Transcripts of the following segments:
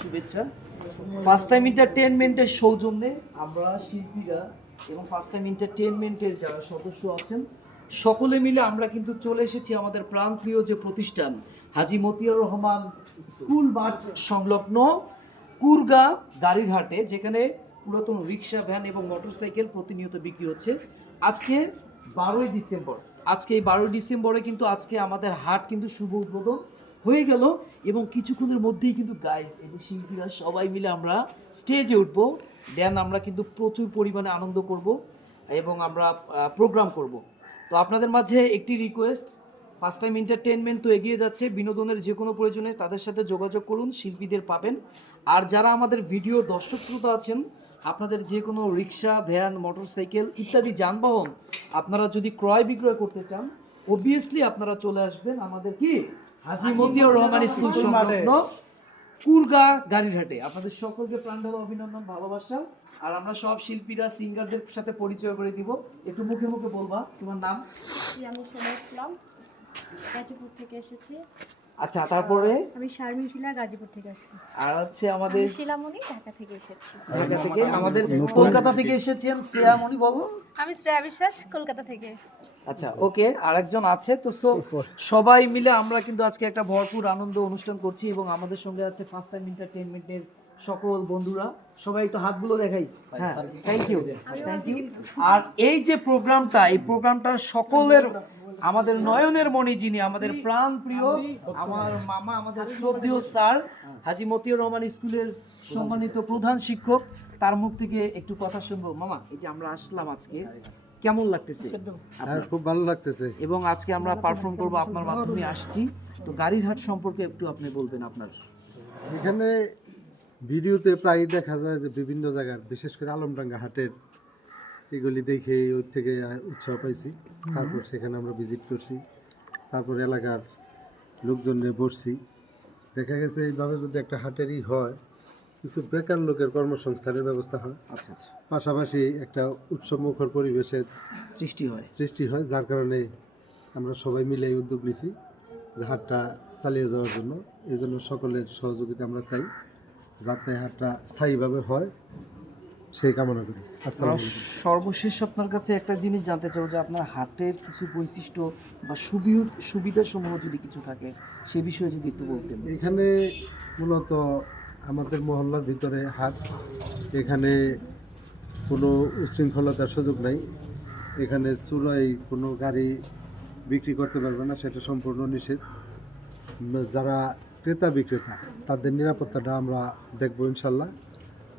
শুভেচ্ছা। First time এন্টারটেইনমেন্টের সৌজন্যে আমরা শিল্পীরা এবং ফার্স্ট টাইম এন্টারটেইনমেন্টের যারা সদস্য আছেন সকলে মিলে আমরা কিন্তু চলে এসেছি আমাদের প্রাণপ্রিয় যে প্রতিষ্ঠান হাজী মতিয়ার রহমান স্কুল মাঠ সংলগ্ন কুরগা গাড়ির হাটে, যেখানে পুরাতন রিক্সা, ভ্যান এবং মোটরসাইকেল প্রতিনিয়ত বিক্রি হচ্ছে। আজকে 12ই ডিসেম্বর, আজকে এই 12ই ডিসেম্বরে কিন্তু আজকে আমাদের হাট কিন্তু শুভ উদ্বোধন হয়ে গেল এবং কিছুক্ষণের মধ্যেই কিন্তু গাইস এদের শিল্পীরা সবাই মিলে আমরা স্টেজে উঠবো। দেন আমরা কিন্তু প্রচুর পরিমাণে আনন্দ করব এবং আমরা প্রোগ্রাম করব। তো আপনাদের মাঝে একটি রিকোয়েস্ট, ফার্স্ট টাইম এন্টারটেইনমেন্ট তো এগিয়ে যাচ্ছে, বিনোদনের যে কোনো প্রয়োজনে তাদের সাথে যোগাযোগ করুন, শিল্পীদের পাবেন। আর যারা আমাদের ভিডিওর দর্শক শ্রোতা আছেন, আপনাদের যে কোনো রিক্সা, ভ্যান, মোটরসাইকেল ইত্যাদি যানবাহন আপনারা যদি ক্রয় বিক্রয় করতে চান, অবভিয়াসলি আপনারা চলে আসবেন আমাদের কি হাজী মতিয়ার রহমান স্কুল সংলগ্ন কুরগা গাড়ির হাটে। আপনাদের সকলকে প্রাণঢালা অভিনন্দন, ভালোবাসা। আর আমরা সব শিল্পীরা, সিঙ্গারদের সাথে পরিচয় করে দিব। একটু মুখে মুখে বলবা তোমার নাম। আমি সোমা ইসলাম, গাজীপুর থেকে এসেছি। আচ্ছা, তারপরে আমি শারমিন শিলা, গাজীপুর থেকে আসছি। আর হচ্ছে আমাদের শিলামণি, ঢাকা থেকে এসেছি। ঢাকা থেকে, আমাদের কলকাতা থেকে এসেছেন শ্রেয়ামণি, বলো। আমি শ্রেয়া বিশ্বাস, কলকাতা থেকে। আচ্ছা, ওকে, আরেকজন আছে তো। সবাই মিলে আমরা কিন্তু আজকে একটা ভরপুর আনন্দ অনুষ্ঠান করছি এবং আমাদের সঙ্গে আছে ফার্স্ট টাইম এন্টারটেইনমেন্টের সকল বন্ধুরা। সবাই একটু হাতগুলো দেখাই। হ্যাঁ, থ্যাংক ইউ। আর এই যে প্রোগ্রামটা, এই প্রোগ্রামটা সকলের, আমাদের নয়নের মণি যিনি, আমাদের প্রাণ প্রিয় আমার মামা, আমাদের শ্রদ্ধেয় স্যার হাজী মতিয়ার রহমান স্কুলের সম্মানিত প্রধান শিক্ষক, তার মুখ থেকে একটু কথা শুনবো। মামা, এই যে আমরা আসলাম আজকে, কেমন লাগতেছে? খুব ভালো লাগতেছে। এবং আজকে আমরা পারফর্ম করব, আপনার মাধ্যমে আসছি। তো গাড়ির হাট সম্পর্কে একটু আপনি বলবেন আপনার। এখানে ভিডিওতে প্রায় দেখা যায় যে বিভিন্ন জায়গার, বিশেষ করে আলমডাঙ্গা হাটের এগুলি দেখে ওর থেকে উৎসাহ পাইছি। তারপর সেখানে আমরা ভিজিট করছি, তারপর এলাকার লোকজন নিয়ে বসছি। দেখা গেছে এইভাবে যদি একটা হাটেরই হয়, কিছু বেকার লোকের কর্মসংস্থানের ব্যবস্থা হয়, আচ্ছা আচ্ছা, পাশাপাশি একটা উৎসবমুখর পরিবেশের সৃষ্টি হয়, যার কারণে আমরা সবাই মিলে এই উদ্যোগ নিছি যে হাটটা চালিয়ে যাওয়ার জন্য। এই জন্য সকলের সহযোগিতা আমরা চাই, যাতে হাটটা স্থায়ীভাবে হয় সেই কামনা করি। আসসালামু আলাইকুম। সর্বশেষ আপনার কাছে একটা জিনিস জানতে চাও যে আপনার হাটের কিছু বৈশিষ্ট্য বা সুবিধা সমূহ যদি কিছু থাকে সে বিষয়ে যদি একটু বলতেন। এখানে মূলত আমাদের মহল্লার ভিতরে হাট, এখানে কোনো উশৃঙ্খলতার সুযোগ নাই। এখানে চুরাই কোনো গাড়ি বিক্রি করতে পারবে না, সেটা সম্পূর্ণ নিষেধ। যারা ক্রেতা বিক্রেতা তাদের নিরাপত্তাটা আমরা দেখবো ইনশাল্লাহ,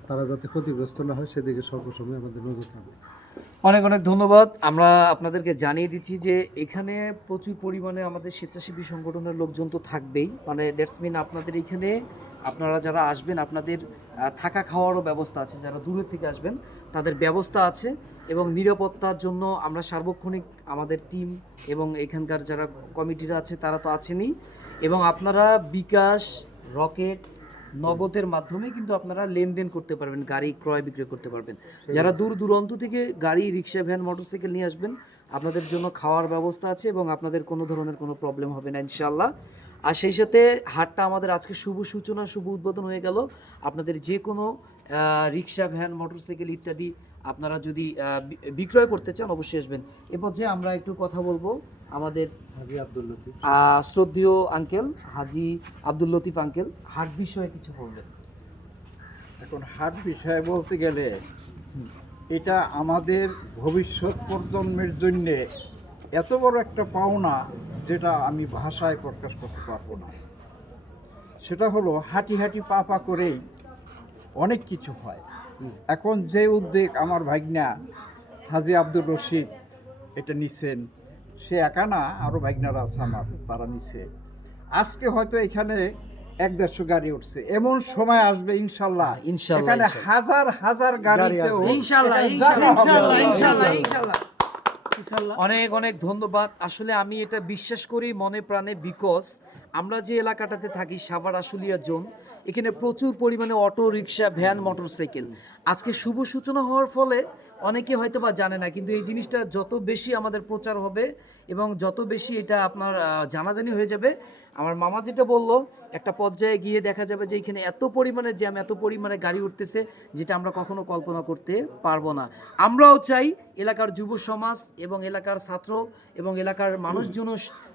তারা যাতে ক্ষতিগ্রস্ত না হয় সেদিকে সর্বসময় আমাদের নজর থাকবে। অনেক অনেক ধন্যবাদ। আমরা আপনাদেরকে জানিয়ে দিচ্ছি যে এখানে প্রচুর পরিমাণে আমাদের স্বেচ্ছাসেবী সংগঠনের লোকজন তো থাকবেই, মানে দ্যাটস মিন আপনাদের এখানে আপনারা যারা আসবেন আপনাদের থাকা খাওয়ারও ব্যবস্থা আছে, যারা দূরের থেকে আসবেন তাদের ব্যবস্থা আছে এবং নিরাপত্তার জন্য আমরা সার্বক্ষণিক আমাদের টিম এবং এখানকার যারা কমিটিরা আছে তারা তো আছেনই। এবং আপনারা বিকাশ, রকেট, নগদের মাধ্যমে কিন্তু আপনারা লেনদেন করতে পারবেন, গাড়ি ক্রয় বিক্রয় করতে পারবেন। যারা দূর দূরান্ত থেকে গাড়ি, রিক্সা, ভ্যান, মোটরসাইকেল নিয়ে আসবেন আপনাদের জন্য খাওয়ার ব্যবস্থা আছে এবং আপনাদের কোনো ধরনের কোনো প্রবলেম হবে না ইনশাআল্লাহ। আর সেই সাথে হাটটা আমাদের আজকে শুভ সূচনা, শুভ উদ্বোধন হয়ে গেল। আপনাদের যে কোনো রিক্সা, ভ্যান, মোটরসাইকেল ইত্যাদি আপনারা যদি বিক্রয় করতে চান অবশ্যই আসবেন। এ পর্যায়ে আমরা একটু কথা বলবো আমাদের হাজী আব্দুল লতিফ, শ্রদ্ধেয় আঙ্কেল হাজী আব্দুল লতিফ আঙ্কেল, হাট বিষয়ে কিছু বলবেন। এখন হাট বিষয়ে বলতে গেলে এটা আমাদের ভবিষ্যৎ প্রজন্মের জন্যে এত বড় একটা পাওনা, যেটা আমি ভাষায় প্রকাশ করতে পারবো না। সেটা হলো হাঁটি হাঁটি পা পা করেই অনেক কিছু হয়। এখন যে উদ্যোগ আমার ভাগনা হাজী আব্দুর রশিদ এটা নিছেন, সে একা না, আরও ভাগনারা আছে আমার, তারা নিছে। আজকে হয়তো এখানে 100-150 গাড়ি উঠছে, এমন সময় আসবে ইনশাল্লাহ এখানে হাজার হাজার গাড়িতেও অনেক অনেক ধন্যবাদ। আসলে আমি এটা বিশ্বাস করি মনে প্রাণে, বিকজ আমরা যে এলাকাটাতে থাকি সাভার আশুলিয়া জোন, এখানে প্রচুর পরিমাণে অটো, রিক্সা, ভ্যান, মোটরসাইকেল। আজকে শুভ সূচনা হওয়ার ফলে অনেকে হয়তো বা জানে না, কিন্তু এই জিনিসটা যত বেশি আমাদের প্রচার হবে এবং যত বেশি এটা আপনার জানাজানি হয়ে যাবে, আমার মামা যেটা বললো, একটা পর্যায়ে গিয়ে দেখা যাবে যে এখানে এত পরিমাণে জ্যাম, এত পরিমাণে গাড়ি উঠতেছে, যেটা আমরা কখনো কল্পনা করতে পারবো না। আমরাও চাই এলাকার যুব সমাজ এবং এলাকার ছাত্র এবং এলাকার মানুষজন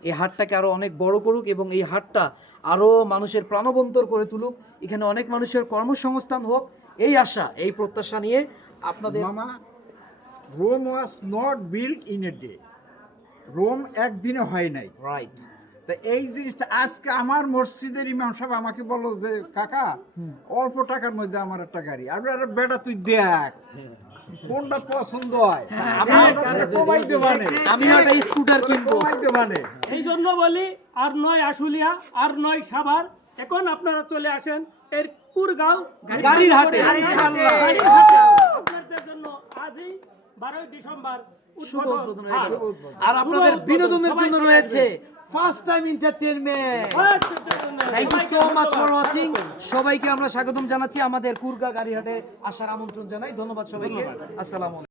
এই হাটটাকে আরো অনেক বড় করুক এবং এই হাটটা আরো মানুষের প্রাণবন্তর করে তুলুক, এখানে অনেক মানুষের কর্মসংস্থান হোক, এই আশা, এই প্রত্যাশা নিয়ে আপনাদের মামা, Rome was not built in a day. Rome একদিনে হয় নাই। রাইট। তা এই জিনিসটা আজকে আমার মসজিদের ইমাম সাহেব আমাকে বললো যে কাকা অল্প টাকার মধ্যে আমার একটা গাড়ি। আমি আরে বেটা তুই দেখ কোনটা পছন্দ হয়, কমাইতে মানে আমি একটা স্কুটার কিনবো। কমাইতে মানে এই জন্য বলি, আর নয় আশুলিয়া, আর নয় সাভার, এখন আপনারা চলে আসেন এর কুরগাঁও গাড়ির হাটে। গাড়ির হাটে। আপনাদের জন্য আজই 12 ডিসেম্বর শুভ উদ্বোধন। উদ্বোধন হয়ে গেল। হ্যাঁ। আর আপনাদের শুভ উদ্বোধন। বিনোদনের সবাই জন্য চলে রয়েছে আসবেন। First time entertainment. ধন্যবাদ। Thank you so much for watching. সবাইকে আমরা স্বাগতম জানাচ্ছি, আমাদের কুরগা গাড়িহাটে আসার আমন্ত্রণ জানাই। ধন্যবাদ সবাইকে। আসসালামু আলাইকুম।